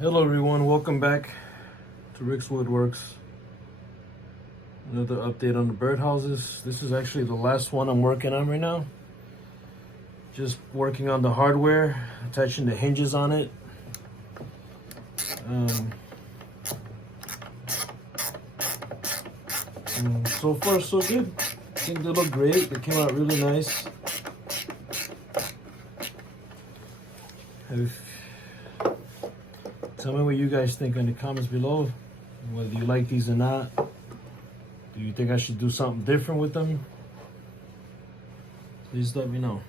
Hello everyone, welcome back to Rick's Woodworks. Another update on the birdhouses. This is actually the last one I'm working on right now. Just working on the hardware, attaching the hinges on it. So far so good. I think they look great. They came out really nice. Tell me what you guys think in the comments below, whether you like these or not. Do you think I should do something different with them? Please let me know.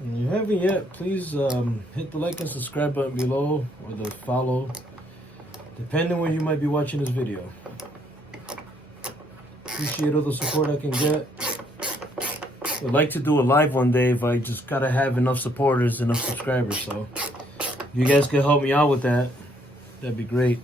If you haven't yet, please hit the like and subscribe button below, or the follow, depending where you might be watching this video. Appreciate all the support I can get. I'd like to do a live one day if I just gotta have enough supporters, enough subscribers. So if you guys can help me out with that, that'd be great.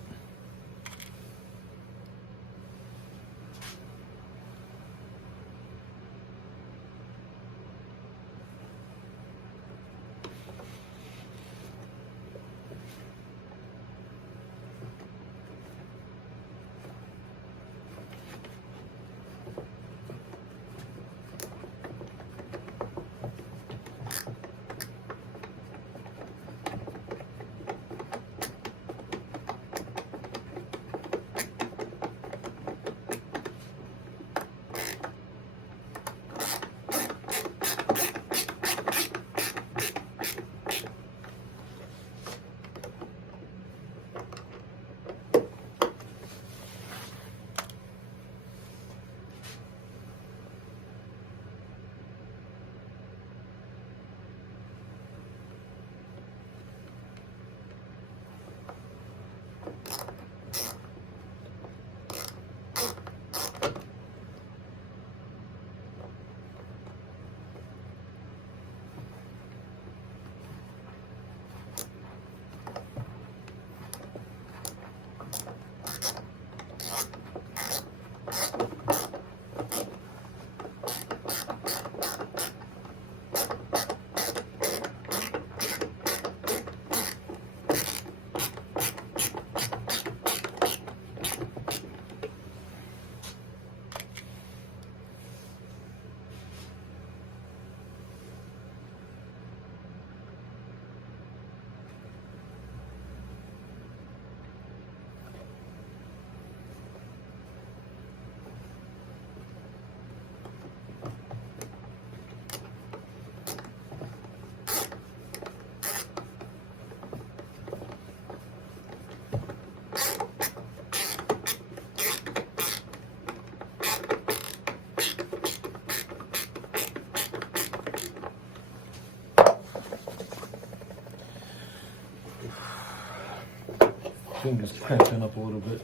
Fingers cramping up a little bit.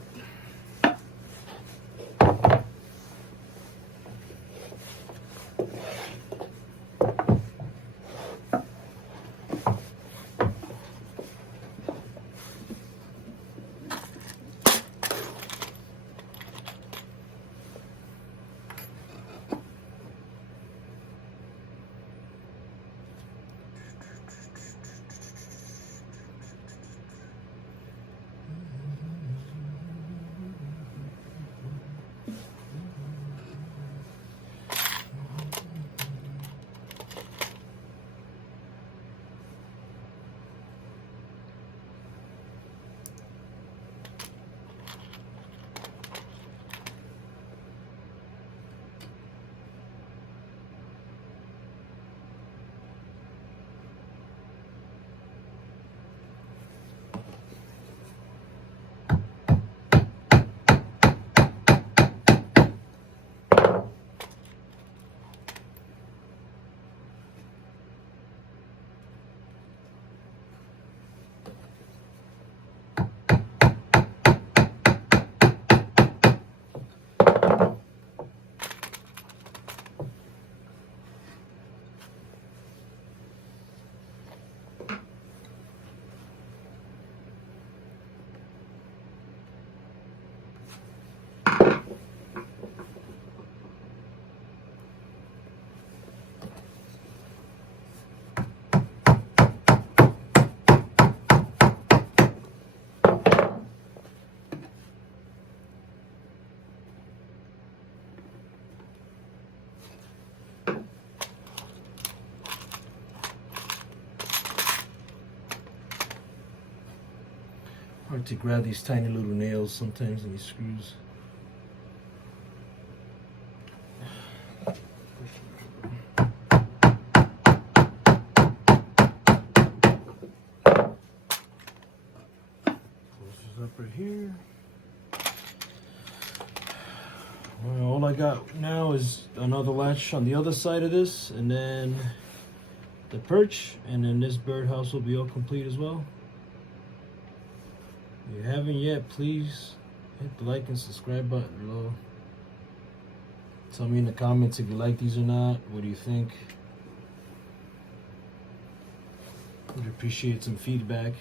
Hard to grab these tiny little nails sometimes in these screws. Close this up right here. Well, all I got now is another latch on the other side of this, and then the perch, and then this birdhouse will be all complete as well. If you haven't yet, please hit the like and subscribe button below. Tell me in the comments if you like these or not. What do you think? Would appreciate some feedback.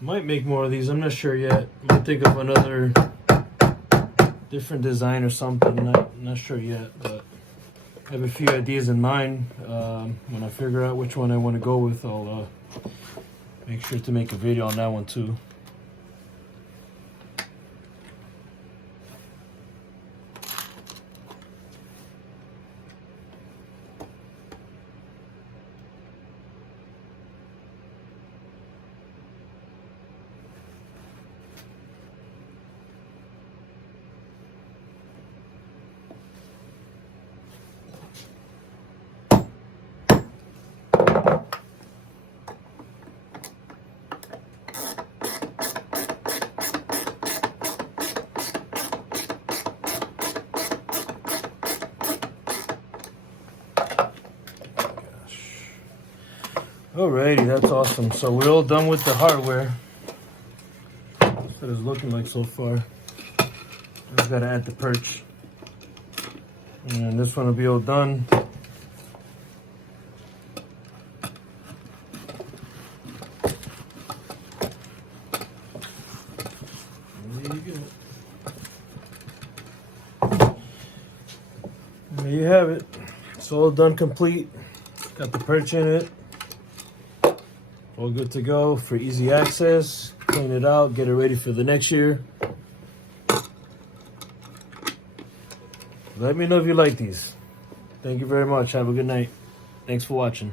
Might make more of these. I'm not sure yet. Might think of another different design or something. Not sure yet, but I have a few ideas in mind. When I figure out which one I want to go with, I'll make sure to make a video on that one too. Alrighty, that's awesome. So we're all done with the hardware. That's what it's looking like so far. Just gotta add the perch. And this one will be all done. And there you go. There you have it. It's all done, complete. Got the perch in it. All good to go for easy access. Clean it out, get it ready for the next year. Let me know if you like these. Thank you very much. Have a good night. Thanks for watching.